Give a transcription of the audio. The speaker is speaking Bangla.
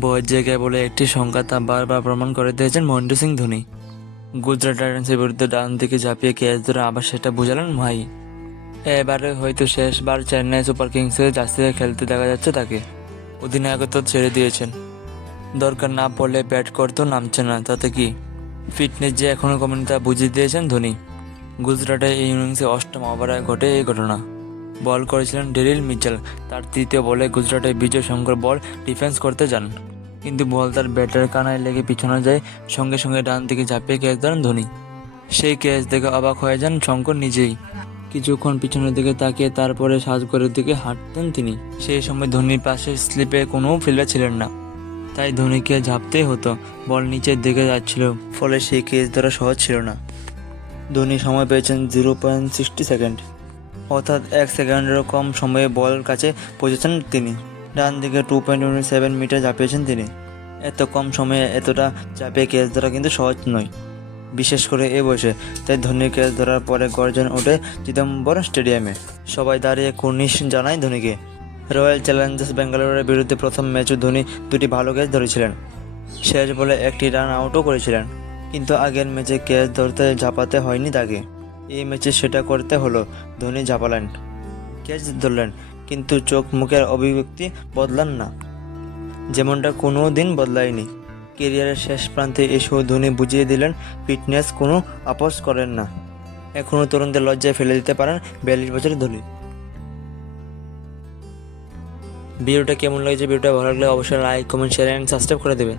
বয়ের জায়গায় বলে একটি সংখ্যা তা বারবার প্রমাণ করে দিয়েছেন মহেন্দ্র সিং ধোনি। গুজরাট টাইটান্সের বিরুদ্ধে ডান দিকে ঝাঁপিয়ে ক্যাচ ধরে আবার সেটা বোঝালেন ভাই। এবারে হয়তো শেষবার চেন্নাই সুপার কিংসের জার্সিতে খেলতে দেখা যাচ্ছে তাকে। অধিনায়কত্ব ছেড়ে দিয়েছেন, দরকার না পড়লে ব্যাট করতেও নামছে না, তাতে কি? ফিটনেস যে এখনও কমেনি তা বুঝিয়ে দিয়েছেন ধোনি। গুজরাটে এই ইনিংসে অষ্টম ওভারে ঘটে এই ঘটনা। বল করেছিলেন ডেরিল মিচেল। তার তৃতীয় বলে গুজরাটের বিজয় শঙ্কর বল ডিফেন্স করতে যান, কিন্তু বল তার ব্যাটের কানায় লেগে পিছনে যায়। সঙ্গে সঙ্গে ডান দিকে ঝাঁপিয়ে ক্যাচ ধরেন ধোনি। সেই ক্যাচ দেখে অবাক হয়ে যান শঙ্কর নিজেই। কিছুক্ষণ পিছনের দিকে তাকিয়ে তারপরে সাজঘরের দিকে হাঁটতেন তিনি। সেই সময় ধোনির পাশে স্লিপে কোনো ফিল্ডার ছিলেন না, তাই ধোনিকে ঝাঁপতেই হতো। বল নিচের দিকে যাচ্ছিল, ফলে সেই ক্যাচ ধরা সহজ ছিল না। ধোনি সময় পেয়েছেন 0.60 সেকেন্ড, অর্থাৎ 1 সেকেন্ডেরও কম সময়ে বল কাছে পৌঁছেছেন তিনি। ডান দিকে 2.27 মিটার ঝাঁপিয়েছেন তিনি। এত কম সময়ে এতটা চাপে ক্যাচ ধরা কিন্তু সহজ নয়, বিশেষ করে এ বয়সে। তাই ধোনির ক্যাচ ধরার পরে গর্জন ওঠে চিদম্বর স্টেডিয়ামে। সবাই দাঁড়িয়ে কুর্নিশ জানায় ধোনিকে। রয়্যাল চ্যালেঞ্জার্স ব্যাঙ্গালোরের বিরুদ্ধে প্রথম ম্যাচে ধোনি দুটি ভালো ক্যাচ ধরেছিলেন, শেষ বলে একটি রান আউটও করেছিলেন। কিন্তু আগের ম্যাচে ক্যাচ ধরতে ঝাঁপাতে হয়নি তাকে। এই ম্যাচে সেটা করতে হলো। ধোনি ঝাঁপালেন, ক্যাচ ধরলেন, কিন্তু চোখ মুখের অভিব্যক্তি বদলান না, যেমনটা কোনো দিন বদলায়নি। কেরিয়ারের শেষ প্রান্তে এসেও ধোনি বুঝিয়ে দিলেন ফিটনেস কোনো আপোস করেন না। এখনও তরুণদের লজ্জায় ফেলে দিতে পারেন 42 বছরের ধোনি। ভিডিওটা কেমন লাগছে? ভিডিওটা ভালো লাগলে অবশ্যই like, comment, share and subscribe করে দেবেন।